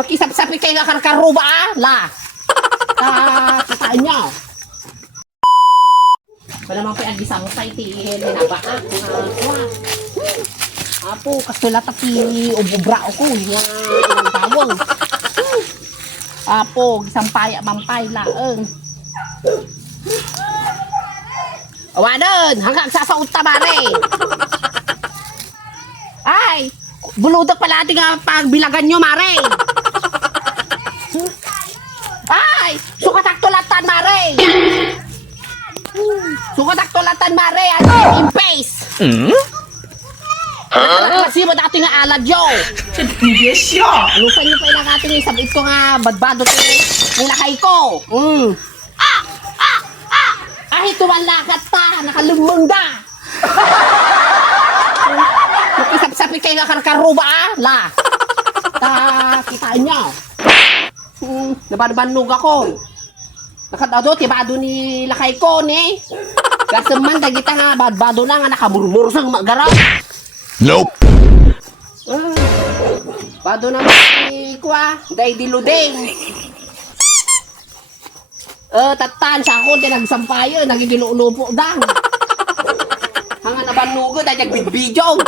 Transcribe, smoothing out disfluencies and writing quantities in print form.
Makisap-sapi kayo nga karkaruba la. Kataan nyo. Wala mang pag-isang sa itihin. Nabaka. Apo, kasulat aki ububra ko. Nga, ilang tawang. Apo, gisampaya mampay laeng. Awanon, hanggang sasaot tamare. Ay, buludok pala ating pagbilagan nyo, mare. Ay, sukatak-tulatan, mare. Sukatak-tulatan, mare. Ano, in-face. Kasi mo dati nga alad yo. Yes, siya. Alusan nyo pa ilang ating isabit ko nga badbado ng lakay ko. Ay, tuwalakat ta. Nakalumong da. Nakisap-sapi kayo nga karkaruba la. Kitaan nyo. Nabanbanog ako. Nakadado, tibado ni lakay ko ni. Kasi man, dagita nga, badbado na nga nakamurmur sang magaraw. Nope. Bado na ni Kwa, day diludeng. Tatan sa ako, tinagsampayo, nagigilulupo dang. Hanga na banugo, dahil nagbidbidyo.